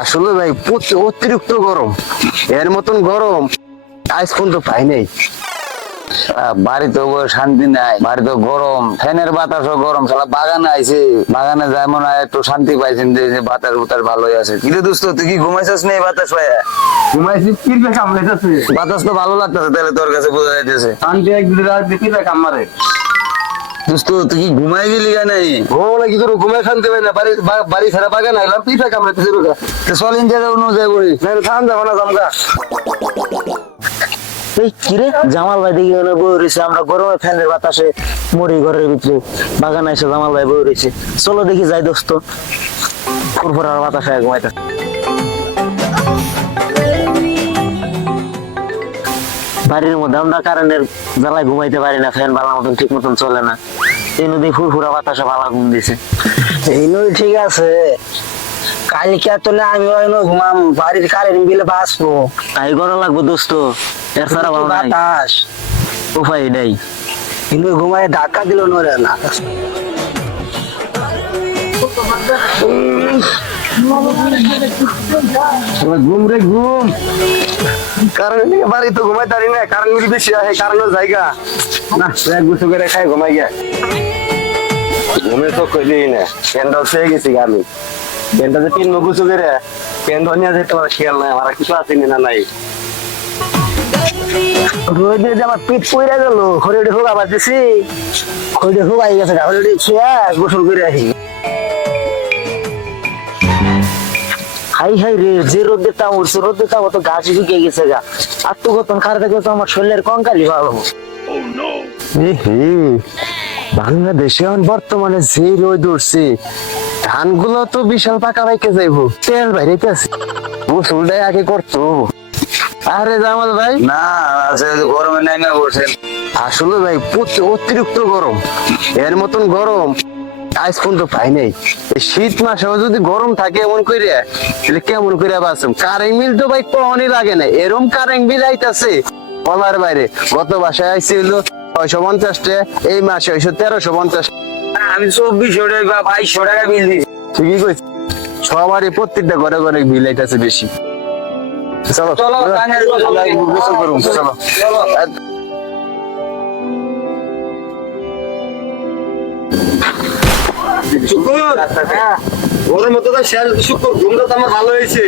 আসলে ভাই অতিরিক্ত গরম, এর মতন গরম আজ পর্যন্ত পাই নাই। বাড়িতে শান্তি নাই, বাড়িতে গরম, ফ্যানের বাতাসও গরম। সালা বাগানে আইছে, বাগানে যায় মনে হয় একটু শান্তি পাইছেন, যে বাতাস বুতাস ভালোই আছে। কিন্তু দোস্ত তুই কি ঘুমাইছিস না বাতাস পাইয়া? ঘুমাইছি কিরবে কামড়াইতেছে, বাতাস তো ভালো লাগতেছে, তাহলে তোর কাছে বোঝা যাইতেছে। শান্তি একদিন রাত কিরবে কামড়ে। দোস্ত তুই কি ঘুমাই গেলি নাই? ঘুমাবো কি করে, ঘুমাই শান্তি পাই না। বাড়ি ছাড়া বাগান আইলাম, পিঠা কামড়াইতেছে রোগা। চল ইন্ডিয়া অনুযায়ী করি। থাম যাবো না জামগা। এই কিরে জামাল ভাই দেখি বই রয়েছে, আমরা গরমে ফ্যানের বাতাসে মরি ঘরের ভিতরে। বাগান এসে জামাল ভাই বই রয়েছে, চলো দেখি যাই দোস্ত। ফুরফুরার বাতাসে ঘুমাইতে বাড়ির মধ্যে আমরা কারেন্টের জ্বালায় ঘুমাইতে পারি না, ফ্যান ভালো মতন ঠিক মতন চলে না। এই নদী ফুরফুরা বাতাসে ভালো ঘুম দিছে। এই নদী ঠিক আছে, কালকে তোলে আমি ঘুমাম, বাড়ির কারেন্ট বিলে বাঁচবো। তাই করা লাগবো দোস্ত, এর ছাড়া ভালো নাই, বাতাস উপায় এটাই। কিন্তু ঘুমায় ধাক্কা দিল নড়ে না। ঘুম রে ঘুম, কারণ বাড়ি তো ঘুমাই পারি না, কারণ বেশি আছে, কারণের জায়গা না। এক গুছো করে খাই ঘুমাই গিয়া ঘুমে তো কইলি না। পেনটা চেয়ে গেছি আমি, পেনটা যে তিন গুছো করে পেন ধনিয়া যেতে পারে খেয়াল নাই, আমার কিছু আছে না নাই। রোদে যে আমার পিঠ পইরা গেল, হরিডি হোক আবার দিছি, হরিডি হোক আই গেছে, হরিডি ছুঁয়া গোসল করে আসি। হাই হাই রে, যে রোদে তাও উঠছে, রোদে তাও তো গাছ শুকিয়ে গেছে গা। আর তো গতন খারাপ দেখলে তো আমার শরীরের কঙ্কালি ভালো। বাংলাদেশে এখন বর্তমানে যে রোদ উঠছে, ধানগুলো তো বিশাল পাকা পাইকে যাইবো, তেল বাইরেতে আছে, গোসলটাই আগে করতো। আরে জামাল ভাই, না আছে গরমে নেমে পড়ছেন। আসলে ভাই অতিরিক্ত গরম, এর মতন গরম আজ পর্যন্ত পাই নাই। এই শীত মাসেও যদি গরম থাকে এমন করে, তাহলে কেমন করে বাঁচুম? কারেন্ট বিল তো ভাই কখনই লাগে না, এরম কারেন্ট বিল আইতাছে বলার বাইরে। গত বাসায় আইসি হলো 650 টাকা, এই মাসে হইছে 1350। আমি 2400 টাকা বা 2200 টাকা বিল দিছি। ঠিকই কইছি, সবারই প্রত্যেকটা ঘরে ঘরে বিল আইতাছে বেশি। চলো চলো কানের গোসল করুন, চলো। ওর মতো তো শেষ শুক্র ঘুমটা তো আমার ভালো হয়েছে।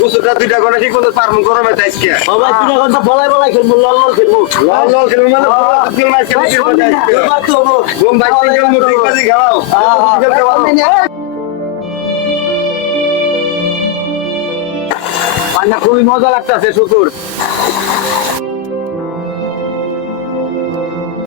গোসলটা 2টা করে ঠিক মতো পারবো গরমে আজকে। বাবা তুই এখন তো বলাই বলাই খেলবো, লল লল খেলবো। লাল লাল খেলবো মানে তিন মাস খেলবো। ঘুম বাইতে গেল মুটি কাজি খাওয়াও। খুবই মজা লাগতেছে শুকুর।